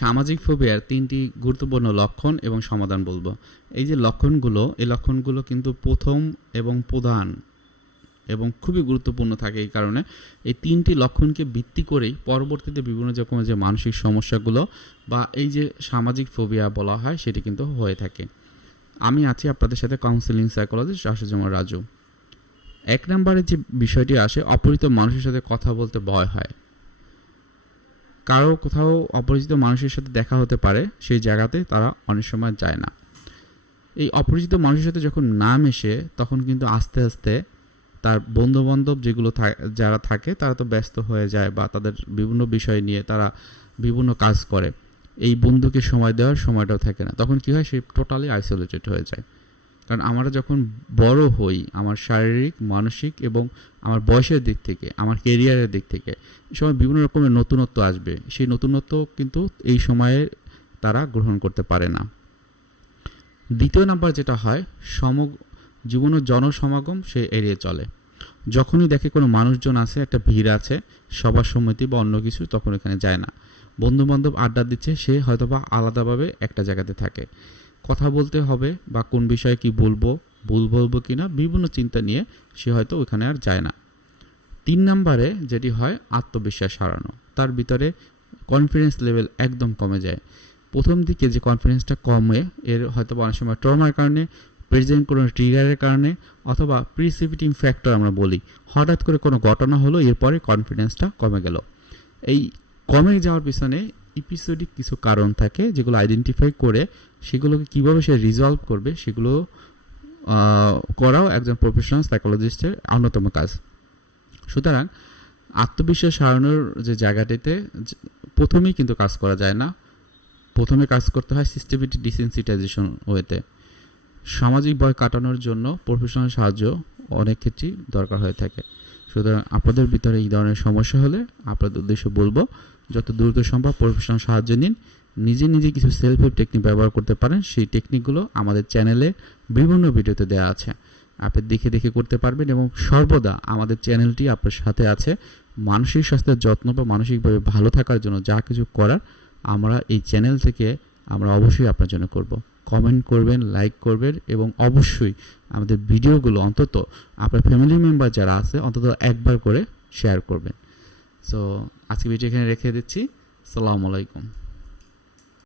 সামাজিক ফোবিয়ার তিনটি গুরুত্বপূর্ণ লক্ষণ এবং সমাধান বলব। এই যে লক্ষণগুলো, এই লক্ষণগুলো কিন্তু প্রথম এবং প্রধান এবং খুবই গুরুত্বপূর্ণ থাকে এই কারণে। এই তিনটি লক্ষণকে ভিত্তি করেই পরবর্তীতে বিভিন্ন রকম যে মানসিক সমস্যাগুলো বা এই যে সামাজিক ফোবিয়া বলা হয়, সেটি কিন্তু হয়ে থাকে। আমি আছি আপনাদের সাথে কাউন্সিলিং সাইকোলজিস্ট আশুজমা রাজু। এক নম্বরে যে বিষয়টি আসে অপরিচিত মানুষের সাথে কথা বলতে ভয় হয়। কারও কোথাও অপরিচিত মানুষের সাথে দেখা হতে পারে, সেই জায়গাতে তারা অনেক সময় যায় না। এই অপরিচিত মানুষের সাথে যখন না মেশে, তখন কিন্তু আস্তে আস্তে তার বন্ধু বান্ধব যেগুলো যারা থাকে, তারা তো ব্যস্ত হয়ে যায় বা তাদের বিভিন্ন বিষয় নিয়ে তারা বিভিন্ন কাজ করে। এই বন্ধুকে সময় দেওয়ার সময়টাও থাকে না। তখন কি হয়? সে টোটালি আইসোলেটেড হয়ে যায়। কারণ আমরা যখন বড় হই, আমার শারীরিক, মানসিক এবং আমার বয়সের দিক থেকে, আমার কেরিয়ারের দিক থেকে সময় বিভিন্ন রকমের নতুনত্ব আসবে। সেই নতুনত্ব কিন্তু এই সময়ে তারা গ্রহণ করতে পারে না। দ্বিতীয় নাম্বার যেটা হয়, সম জীবনের জনসমাগম সে এড়িয়ে চলে। যখনই দেখে কোনো মানুষজন আছে, একটা ভিড় আছে, সবার সম্মতি বা অন্য কিছু, তখন এখানে যায় না। বন্ধু বান্ধব আড্ডা দিচ্ছে, সে হয়তোবা আলাদাভাবে একটা জায়গাতে থাকে। কথা বলতে হবে বা কোন বিষয়ে কি বলব, ভুল বলব কি না, বিভিন্ন চিন্তা নিয়ে সে হয়তো ওখানে আর যায় না। তিন নম্বরে যেটি হয়, আত্মবিশ্বাস হারানো। তার ভিতরে কনফিডেন্স লেভেল একদম কমে যায়। প্রথম দিকে যে কনফিডেন্সটা কমে, এর হয়তো অনেক সময় ট্রমার কারণে প্রেজেন্ট কোনো ট্রিগারের কারণে, অথবা প্রিসিপিটিং ফ্যাক্টর আমরা বলি। হঠাৎ করে কোনো ঘটনা হলো, এরপরে কনফিডেন্সটা কমে গেল। এই কমে যাওয়ার পিছনে ইপিসোডিক কিছু কারণ থাকে যেগুলো আইডেন্টিফাই করে সেগুলোকে কীভাবে সে রিজলভ করবে সেগুলো করাও একজন প্রফেশনাল সাইকোলজিস্টের অন্যতম কাজ। সুতরাং আত্মবিশ্বাস হারানোর যে জায়গাটিতে প্রথমেই কিন্তু কাজ করা যায় না। প্রথমে কাজ করতে হয় সিস্টেমেটিক ডিসেন্সিটাইজেশন ওয়েতে সামাজিক ভয় কাটানোর জন্য প্রফেশনাল সাহায্য অনেক ক্ষেত্রেই দরকার হয়ে থাকে। সুতরাং আপনাদের ভিতরে এই ধরনের সমস্যা হলে আপনাদের উদ্দেশ্য বলব, যত দ্রুত সম্ভব প্রফেশনাল সাহায্য নিন। নিজে নিজে কিছু সেলফ হেল্প টেকনিক ব্যবহার করতে পারেন। সেই টেকনিকগুলো আমাদের চ্যানেলে বিভিন্ন ভিডিওতে দেওয়া আছে। আপনি দেখে দেখে করতে পারবেন এবং সর্বদা আমাদের চ্যানেলটি আপনার সাথে আছে। মানসিক স্বাস্থ্যের যত্ন বা মানসিকভাবে ভালো থাকার জন্য যা কিছু করার আমরা এই চ্যানেল থেকে আমরা অবশ্যই আপনার জন্য করব। কমেন্ট করবেন লাইক করবেন এবং অবশ্যই আমাদের ভিডিওগুলো অন্তত আপনার ফ্যামিলি মেম্বার যারা আছে, অন্তত একবার করে শেয়ার করবেন। সো আজকে ভিডিও এখানে রেখে দিচ্ছি। সালামু আলাইকুম।